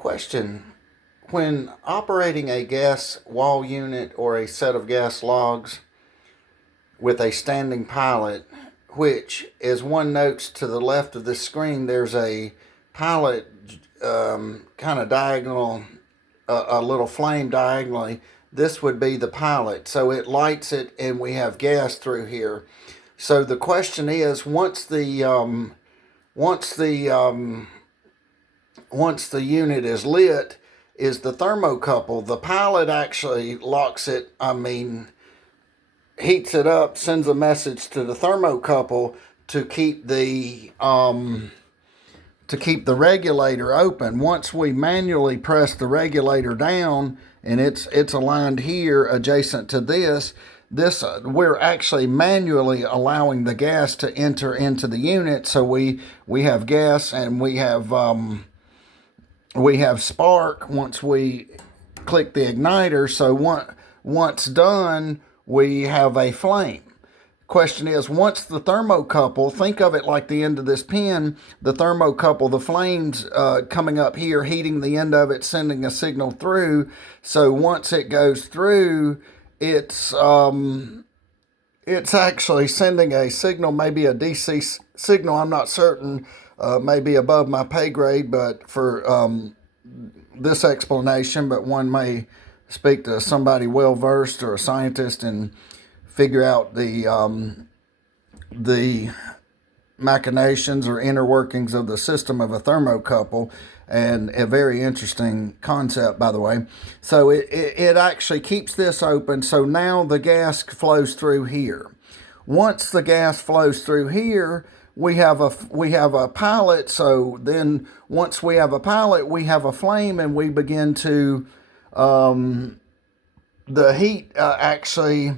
Question. When operating a gas wall unit or a set of gas logs with a standing pilot, which, as one notes to the left of this screen, there's a pilot kind of diagonal, a little flame diagonally. This would be the pilot. So it lights it and we have gas through here. So the question is, once the unit is lit, is the thermocouple. The pilot actually locks it, heats it up, sends a message to the thermocouple to keep the regulator open. Once we manually press the regulator down, and it's aligned here adjacent to this, we're actually manually allowing the gas to enter into the unit. So we have gas and we have spark once we click the igniter. So once done, we have a flame. Question is, once the thermocouple, think of it like the end of this pin, the thermocouple, the flames coming up here, heating the end of it, sending a signal through. So once it goes through, it's actually sending a signal, maybe a DC signal. I'm not certain, maybe above my pay grade, but for this explanation, but one may speak to somebody well versed or a scientist and figure out the machinations or inner workings of the system of a thermocouple. And a very interesting concept, by the way. So it actually keeps this open. So now the gas flows through here. Once the gas flows through here, we have a pilot. So then once we have a pilot, we have a flame, and we begin to the heat actually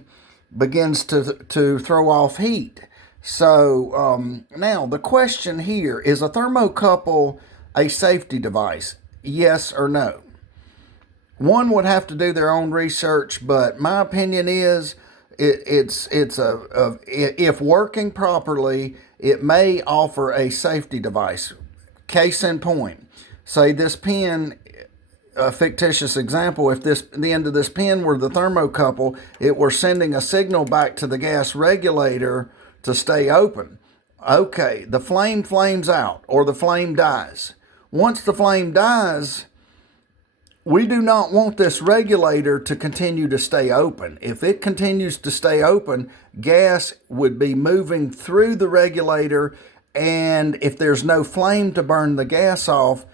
begins to throw off heat. So now the question here is, a thermocouple a safety device? Yes or no? One would have to do their own research, but my opinion is if working properly, it may offer a safety device. Case in point, say this pin, a fictitious example, if the end of this pin were the thermocouple, it were sending a signal back to the gas regulator to stay open. Okay, the flame flames out, or the flame dies. Once the flame dies, we do not want this regulator to continue to stay open. If it continues to stay open, gas would be moving through the regulator, and if there's no flame to burn the gas off,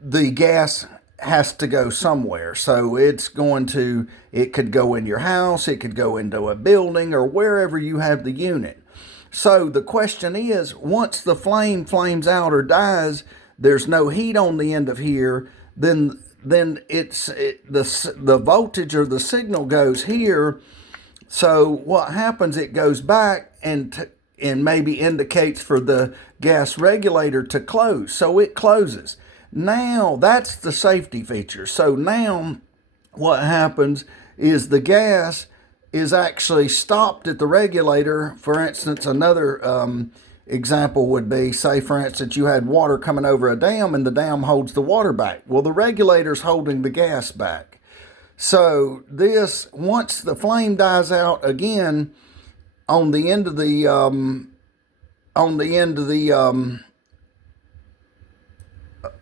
the gas has to go somewhere. So it could go in your house, it could go into a building, or wherever you have the unit. So the question is, once the flame flames out or dies, there's no heat on the end of here, then the voltage or the signal goes here. So what happens, it goes back and maybe indicates for the gas regulator to close. So it closes. Now that's the safety feature. So now what happens is the gas is actually stopped at the regulator. For instance, another example would be, say for instance, you had water coming over a dam and the dam holds the water back. Well, the regulator's holding the gas back. So once the flame dies out again, on the end of the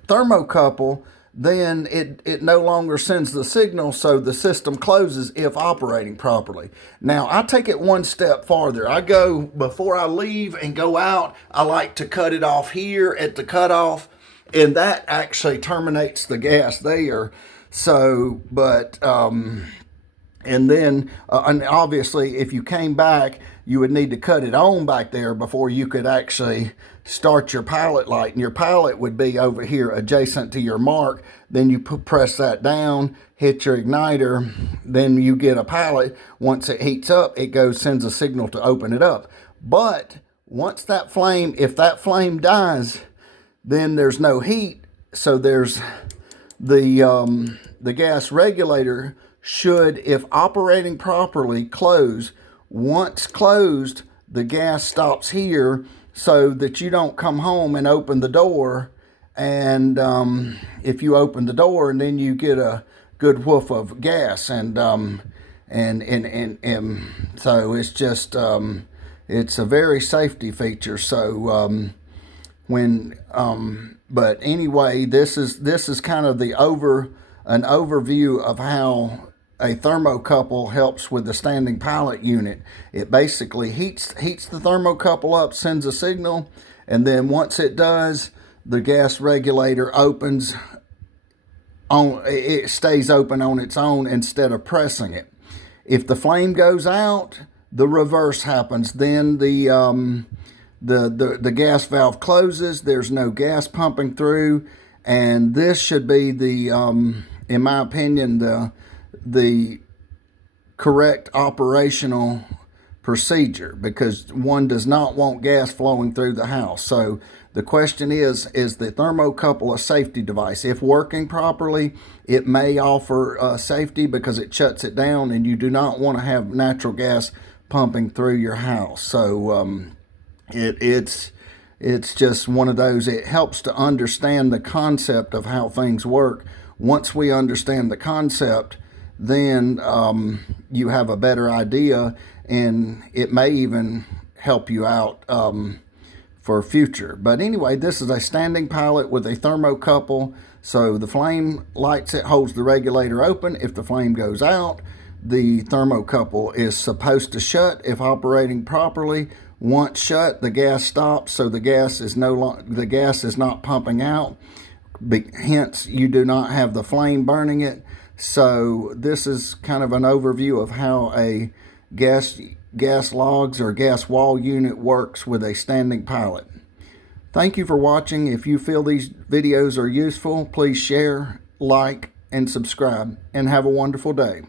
thermocouple, then it no longer sends the signal, so the system closes if operating properly. Now, I take it one step farther. Before I leave and go out, I like to cut it off here at the cutoff, and that actually terminates the gas there. So, and then, and obviously, if you came back, you would need to cut it on back there before you could actually start your pilot light. And your pilot would be over here adjacent to your mark. Then you press that down, hit your igniter, then you get a pilot. Once it heats up, it sends a signal to open it up. But once if that flame dies, then there's no heat. So there's the gas regulator should, if operating properly, close. Once closed, the gas stops here so that you don't come home and open the door and if you open the door and then you get a good whiff of gas, and so it's just it's a very safety feature. So but anyway, this is kind of an overview of how a thermocouple helps with the standing pilot unit. It basically heats the thermocouple up, sends a signal, and then once it does, the gas regulator opens on, it stays open on its own instead of pressing it. If the flame goes out, the reverse happens. Then the gas valve closes. There's no gas pumping through, and this should be in my opinion, the correct operational procedure, because one does not want gas flowing through the house. So the question is the thermocouple a safety device? If working properly, it may offer safety because it shuts it down, and you do not want to have natural gas pumping through your house. So it's just one of those. It helps to understand the concept of how things work. Once we understand the concept, then you have a better idea, and it may even help you out for future. But anyway, this is a standing pilot with a thermocouple. So the flame lights it, holds the regulator open. If the flame goes out, the thermocouple is supposed to shut if operating properly. Once shut, the gas stops, so the gas is not pumping out. Hence, you do not have the flame burning it. So this is kind of an overview of how a gas logs or gas wall unit works with a standing pilot. Thank you for watching. If you feel these videos are useful, please share, like, and subscribe, and have a wonderful day.